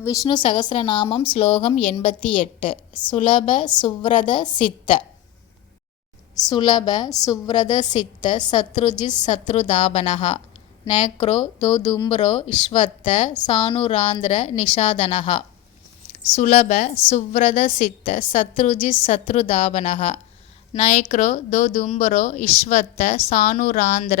விஷ்ணு சகசிரநாமம் ஸ்லோகம் எண்பத்தி எட்டு. சுலப சுவ்ரத சித்த. சுலப சுவ்ரத சித்த சத்ருஜி சத்ருதாபனகா நேக்ரோ தோதும்புரோ இஷ்வத்த சானுராந்திர நிஷாதனகா சுலப சுவ்ரத சித்த சத்ருஜி சத்ருதாபனகா நைக்ரோ தோதும்பரோ இஷ்வத்த சானுராந்திர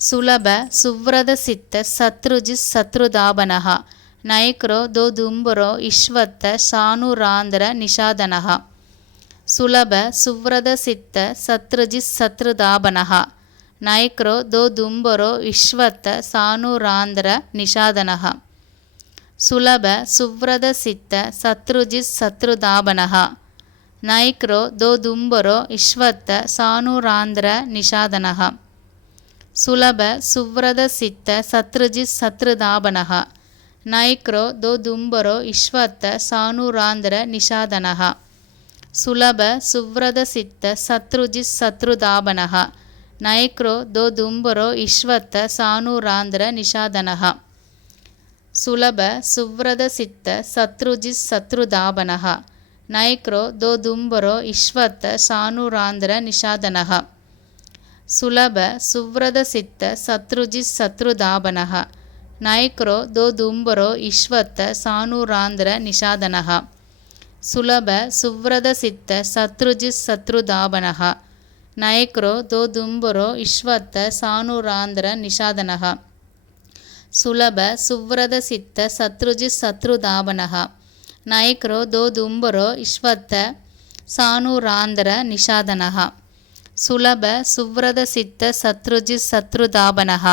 சுலப சுவ்ரத சித்த சத்ருஜித் சத்ருதாபனः நைக்ரோ தோதும்புரோ இஷ்வத்த சானுராந்திர நிஷாதனः சுலப சுவ்ரத சித்த சத்ருஜித் சத்ருதாபனः நைக்ரோ தோதும்புரோ இஷ்வத்த சானுராந்திர நிஷாதனः சுலப சுவ்ரத சித்த சத்ருஜித் சத்ருதாபனः நைக்ரோ தோதும்புரோ இஷ்வத்த சானுராந்திர நிஷாதனः சுலப சுவ்ரத சித்த சத்ருஜித் சத்ருதாபனः நைக்ரோ தோதும்புரோ இஷ்வத்த சானுராந்திர நிஷாதனः சுலப சுவ்ரத சித்த சத்ருஜித் சத்ருதாபனः நைக்ரோ தோதும்புரோ இஷ்வத்த சானுராந்திர நிஷாதனः சுலப சுவ்ரத சித்த சத்ருஜித் சத்ருதாபனः நைக்ரோ தோதும்புரோ இஷ்வத்த சானுராந்திர நிஷாதனः சுலப சுவ்ரத சித்த சத்ருஜித் சத்ருதாபனः நைக்ரோ தோதும்புரோ இஷ்வத்த சானுராந்திர நிஷாதனः சுலப சுவ்ரத சித்த சத்ருஜித் சத்ருதாபனः நைக்ரோ தோதும்புரோ இஷ்வத்த சானுராந்திர நிஷாதனः சுலப சுவ்ரத சித்த சத்ருஜித் சத்ருதாபனः நைக்ரோ தோதும்புரோ இஷ்வத்த சானுராந்திர நிஷாதனः சுலப சுவ்ரத சித்த சத்ருஜித் சத்ருதாபனः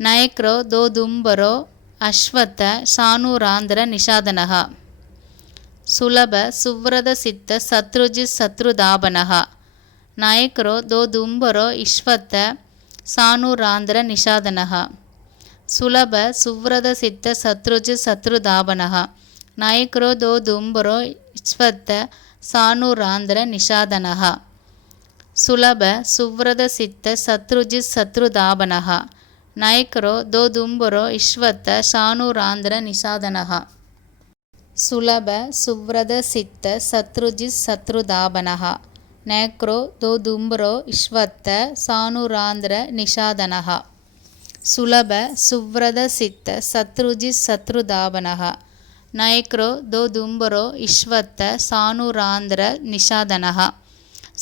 நைக்ரோ தோதும்புரோ இஷ்வத்த சானுராந்திர நிஷாதனः சுலப சுவ்ரத சித்த சத்ருஜித் சத்ருதாபனः நைக்ரோ தோதும்புரோ இஷ்வத்த சானுராந்திர நிஷாதனः சுலப சுவ்ரத சித்த சத்ருஜித் சத்ருதாபனः நைக்ரோ தோதும்புரோ அஸ்வத்த சானுராந்திர நிஷாதனः சுலப சுவ்ரத சித்த சத்ருஜித் சத்ருதாபனः நைக்ரோ தோதும்புரோ இஷ்வத்த சானுராந்திர நிஷாதனः சுலப சுவ்ரத சித்த சத்ருஜித் சத்ருதாபனः நைக்ரோ தோதும்புரோ இஷ்வத்த சானுராந்திர நிஷாதனः சுலப சுவ்ரத சித்த சத்ருஜித் சத்ருதாபனः நைக்ரோ தோதும்புரோ இஷ்வத்த சானுராந்திர நிஷாதனः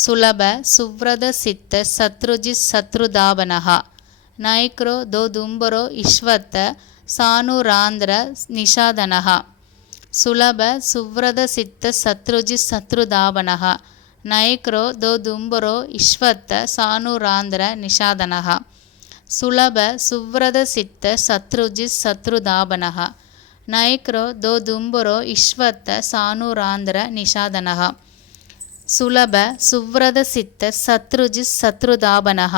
சுலப சுவ்ரத சித்த சத்ருஜித் சத்ருதாபனः நேக்ரோ தோதும்புரோ இஷ்வத்த சானுராந்திர நிஷாதனः சுலப சுவ்ரத சித்த சத்ருஜித் சத்ருதாபனः நைக்ரோ தோதும்புரோ இஷ்வத்த சானுராந்திர நிஷாதனः சுலப சுவ்ரத சித்த சத்ருஜித் சத்ருதாபனः நைக்ரோ தோதும்புரோ இஷ்வத்த சானுராந்திர நிஷாதனः சுலப சுவ்ரத சித்த சத்ருஜித் சத்ருதாபனः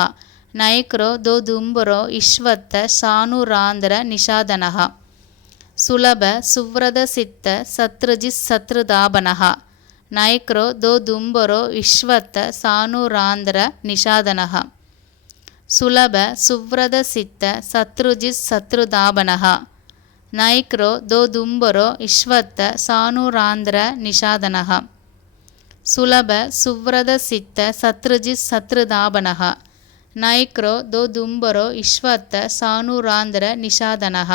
நைக்ரோ தோதும்புரோ இஷ்வத்த சானுராந்திர நிஷாதனः சுலப சுவ்ரத சித்த சத்ருஜித் சத்ருதாபனः நைக்ரோ தோதும்புரோ இஷ்வத்த சானுராந்திர நிஷாதனः சுலப சுவ்ரத சித்த சத்ருஜித் சத்ருதாபனः நைக்ரோ தோதும்புரோ இஷ்வத்த சானுராந்திர நிஷாதனः சுலப சுவ்ரத சித்த சத்ருஜித் சத்ருதாபனः நைக்ரோ தோதும்புரோ இஷ்வத்த சானுராந்திர நிஷாதனः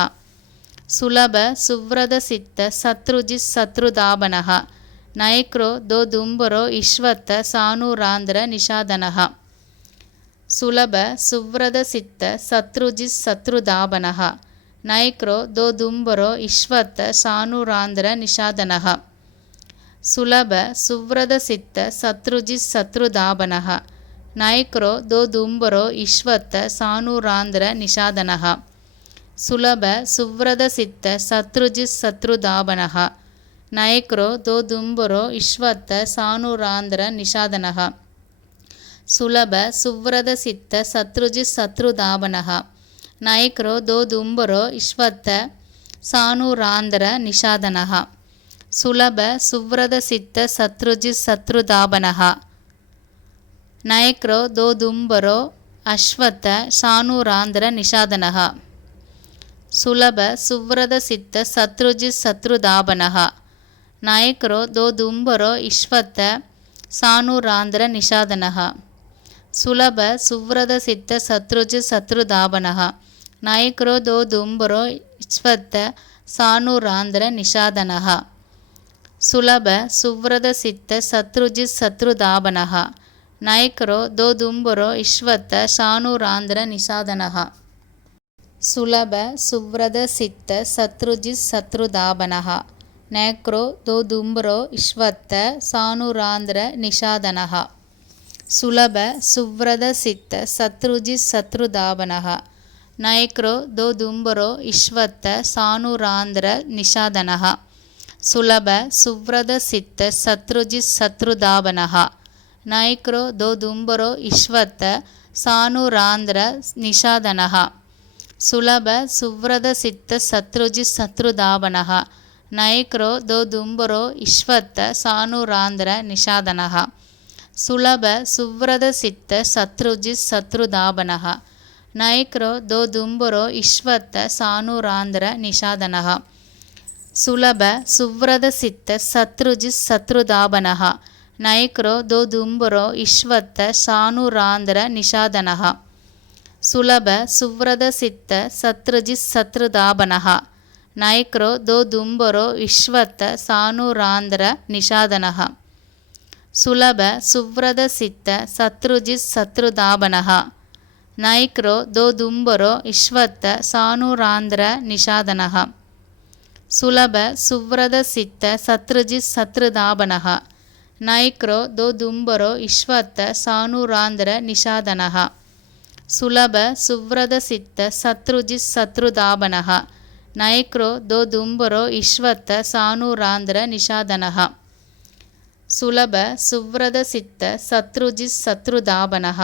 சுலப சுவ்ரத சித்த சத்ருஜித் சத்ருதாபனः நைக்ரோ தோதும்புரோ இஷ்வத்த சானுராந்திர நிஷாதனः சுலப சுவ்ரத சித்த சத்ருஜித் சத்ருதாபனः நைக்ரோ தோதும்புரோ இஷ்வத்த சானுராந்திர நிஷாதனः சுலப சுவ்ரத சித்த சத்ருஜித் சத்ருதாபனः நைக்ரோ தோதும்புரோ இஷ்வத்த சானுராந்திர நிஷாதனः சுலப சுவ்ரத சித்த சத்ருஜித் சத்ருதாபனः நைக்ரோ தோதும்புரோ இஷ்வத்த சானுராந்திர நிஷாதனः சுலப சுவ்ரத சித்த சத்ருஜித் சத்ருதாபனः நைக்ரோ தோதும்புரோ இஷ்வத்த சானுராந்திர நிஷாதனः சுலப சுவ்ரத சித்த சத்ருஜித் சத்ருதாபனः நயக்ரோ தோதும்பரோ இஷ்வத்த சானுராந்திர நிஷாதனः சுலப சுவ்ரத சித்த சத்ருஜித் சத்ருதாபனः நயக்ரோ தோதும்பரோ இஷ்வத்த சானுராந்திர நிஷாதனः சுலப சுவ்ரத சித்த சத்ருஜித் சத்ருதாபனः நயக்ரோ தோதும்பரோ அஸ்வத்த சானுராந்திர நிஷாதனः சுலப சுவ்ரத சித்த சத்ருஜித் சத்ருதாபனः நாயக்கரோ தோதும்பரோ இஷ்வத்த சானுராந்திர நிஷாதனः சுலப சுவ்ரத சித்த சத்ருஜித் சத்ருதாபனः நாயக்கரோ தோதும்பரோ இஷ்வத்த சானுராந்திர நிஷாதனः சுலப சுவ்ரத சித்த சத்ருஜித் சத்ருதாபனः நாயக்கரோ தோதும்பரோ இஷ்வத்த சானுராந்திர நிஷாதனः சுலப சுவ்ரத சித்த சத்ருஜித் சத்ருதாபனः நேக்ரோ தோதும்பரோ இஷ்வத்த சானுராந்திர நிஷாதனः சுலப சுவ்ரத சித்த சத்ருஜித் சத்ருதாபனः நயக்ரோ தோதும்பரோ இஷ்வத்த சானுராந்திர நிஷாதனः சுலப சுவ்ரத சித்த சத்ருஜித் சத்ருதாபனः நயக்ரோ தோதும்பரோ இஷ்வத்த சானுராந்திர நிஷாதனः சுலப சுவ்ரத சித்த சத்ருஜித் சத்ருதாபனः நயக்ரோ தோதும்பரோ இஷ்வத்த சானுராந்திர நிஷாதனः சுலப சுவ்ரத சித்த சத்ருஜித் சத்ருதாபனः நயக்ரோ தோதும்பரோ இஷ்வத்த சானுராந்திர நிஷாதனः சுலப சுவ்ரத சித்த சத்ருஜித் சத்ருதாபனः நயக்ரோ தோதும்பரோ இஷ்வத்த சானுராந்திர நிஷாதனः சுலப சுவ்ரத சித்த சத்ருஜித் சத்ருதாபனः நயக்ரோ தோதும்பரோ இஷ்வத்த சானுராந்திர நிஷாதனः சுலப சுவ்ரத சித்த சத்ருஜித் சத்ருதாபனः நயக்ரோ தோதும்பரோ இஷ்வத்த சானுராந்திர நிஷாதனः சுலப சுவ்ரத சித்த சத்ருஜித் சத்ருதாபனः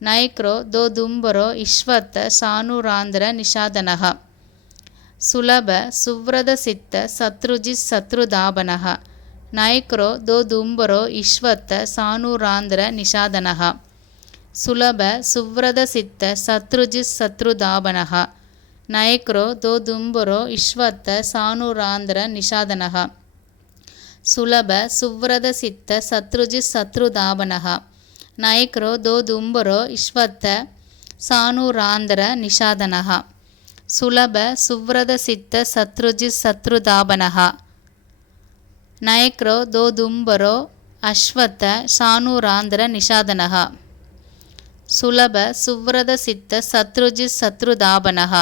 நயக்ரோ தோதும்பரோ இஷ்வத்த சானுராந்திர நிஷாதனः சுலப சுவ்ரத சித்த சத்ருஜித் சத்ருதாபனः நயக்ரோ தோதும்பரோ இஷ்வத்த சானுராந்திர நிஷாதனः சுலப சுவ்ரத சித்த சத்ருஜித் சத்ருதாபனः நயக்ரோ தோதும்பரோ இஷ்வத்த சானுராந்திர நிஷாதனः சுலப சுவ்ரத சித்த சத்ருஜித் சத்ருதாபனः நயக்ரோ தோதும்பரோ இஷ்வத்த சானுராந்திர நிஷாதனः சுலப சுவ்ரத சித்த சத்ருஜித் சத்ருதாபனः நயக்ரோ தோதும்பரோ இஷ்வத்த சானுராந்திர நிஷாதனः சுலப சுவ்ரத சித்த சத்ருஜித் சத்ருதாபனः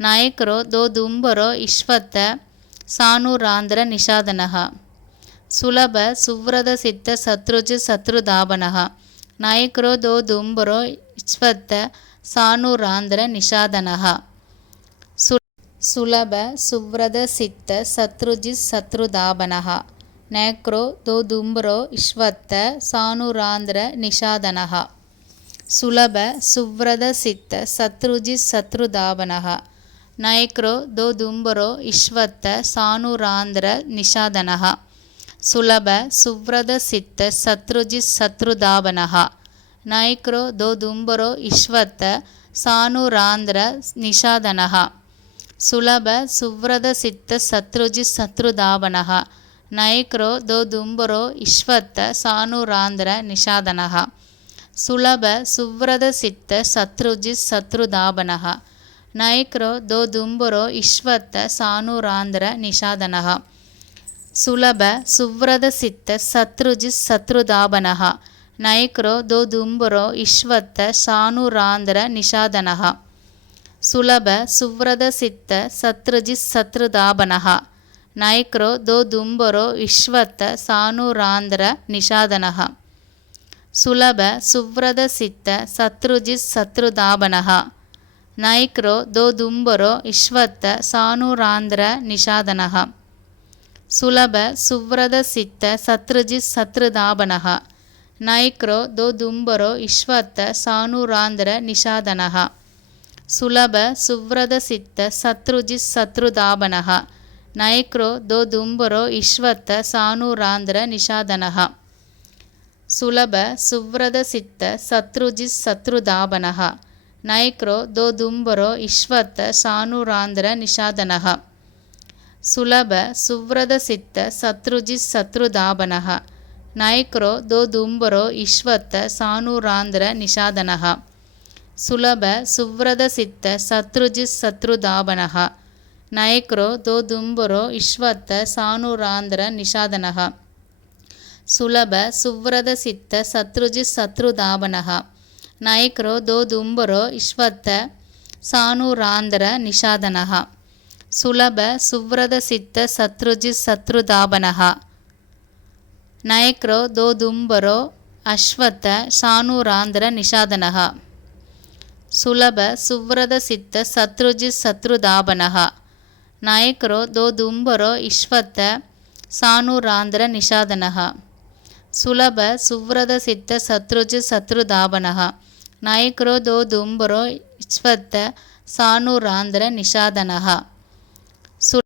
நயக்ரோ தோதும்பரோ இஷ்வத்த சானுராந்திர நிஷாதனः சுலப சுவ்ரத சித்த சத்ருஜித் சத்ருதாபனः நயக்ரோ தோதும்பரோ அஸ்வத்த சானுராந்திர நிஷாதனः சுலப சுவ்ரத சித்த சத்ருஜித் சத்ருதாபனः நயக்ரோ தோதும்பரோ இஷ்வத்த சானுராந்திர நிஷாதனः சுலப சுவ்ரத சித்த சத்ருஜித் சத்ருதாபனः நயக்ரோ தோதும்பரோ இஷ்வத்த சானுராந்திர நிஷாதனः சுலப சுவ்ரத சித்த சத்ருஜித் சத்ருதாபனः நேக்ரோ தோதும்பரோ இஷ்வத்த சானுராந்திர நிஷாதனः சுலப சுவ்ரத சித்த சத்ருஜித் சத்ருதாபனः நயக்ரோ தோதும்பரோ இஷ்வத்த சானுராந்திர நிஷாதனः சுலப சுவ்ரத சித்த சத்ருஜித் சத்ருதாபனः நயக்ரோ தோதும்பரோ இஷ்வத்த சானுராந்திர நிஷாதனः சுலப சுவ்ரத சித்த சத்ருஜித் சத்ருதாபனः நயக்ரோ தோதும்பரோ இஷ்வத்த சானுராந்திர நிஷாதனः சுலப சுவ்ரத சித்த சத்ருஜித் சத்ருதாபனः நயக்ரோ தோதும்பரோ இஷ்வத்த சானுராந்திர நிஷாதனः சுலப சுவ்ரத சித்த சத்ருஜித் சத்ருதாபனः நயக்ரோ தோதும்பரோ இஷ்வத்த சானுராந்திர நிஷாதனः சுலப சுவ்ரத சித்த சத்ருஜித் சத்ருதாபனः நயக்ரோ தோதும்பரோ இஷ்வத்த சானுராந்திர ಸುಲಭ ಸುವ್ರದ ಸಿತ್ತ ಸತ್ರುಜಿ ಸತ್ರುದಾಭನಃ ನೈಕ್ರೋ ದೋ ದುಂಬರೋ ಇಶ್ವತ್ತ ಸಾನೂರಾಂಧ್ರ ನಿಷಾದನಃ ಸುಲಭ ಸುವ್ರದ ಸಿತ್ತ ಸತ್ರುಜಿ ಸತ್ರುದಾಭನಃ ನೈಕ್ರೋ ದೋ ದುಂಬರೋ ಇಶ್ವತ್ತ ಸಾನೂರಾಂಧ್ರ ನಿಷಾದನಃ ಸುಲಭ ಸುವ್ರದ ಸಿತ್ತ ಸತ್ರುಜಿ ಸತ್ರುದಾಭನಃ ನೈಕ್ರೋ ದೋ ದುಂಬರೋ ಇಶ್ವತ್ತ ಸಾನೂರಾಂಧ್ರ ನಿಷಾದನಃ ಸುಲಭ ಸುವ್ರದ ಸಿತ್ತ ಸತ್ರುಜಿ ಸತ್ರುದಾಭನಃ ನಯಕ್ರೋ ದೋದುಂಬುರೋ ಇಶ್ವತ್ತ ಸಾನುರಾಂಧ್ರ ನಿಷಾದನಃ ಸುಲಭ ಸುವ್ರದ ಸಿತ್ತ ಸತ್ರುಜಿ ಸತ್ರುದಾಭನಃ ನಯಕ್ರೋ ದೋದುಂಬುರೋ ಇಶ್ವತ್ತ ಸಾನುರಾಂಧ್ರ ನಿಷಾದನಃ ಸುಲಭ ಸುವ್ರದ ಸಿತ್ತ ಸತ್ರುಜಿ ಸತ್ರುದಾಭನಃ ನಯಕ್ರೋ ದೋದುಂಬರೋ ಅಶ್ವತ್ಥ ಶಾನುರಾಂಧ್ರ ನಿಷಾದನಃ ಸುಲಭ ಸುವ್ರದ ಸಿತ್ತ ಸತ್ರುಜಿ ಸತ್ರುದಾಭನಃ ನಾಯಕರೋ ದೋದುಂಬರೋ ಇಶ್ವತ್ತ ಸಾನುರಾಂಧ್ರ ನಿಷಾದನಃ ಸುಲಭ ಸುವ್ರದ ಸಿತ್ತ ಸತ್ರುಜಿ ಸತ್ರುದಾಭನಃ ನಾಯಕರೋ ದೋದುಂಬರೋ ಇಶ್ವತ್ತ ಸಾನುರಾಂಧ್ರ ನಿಷಾದನಃ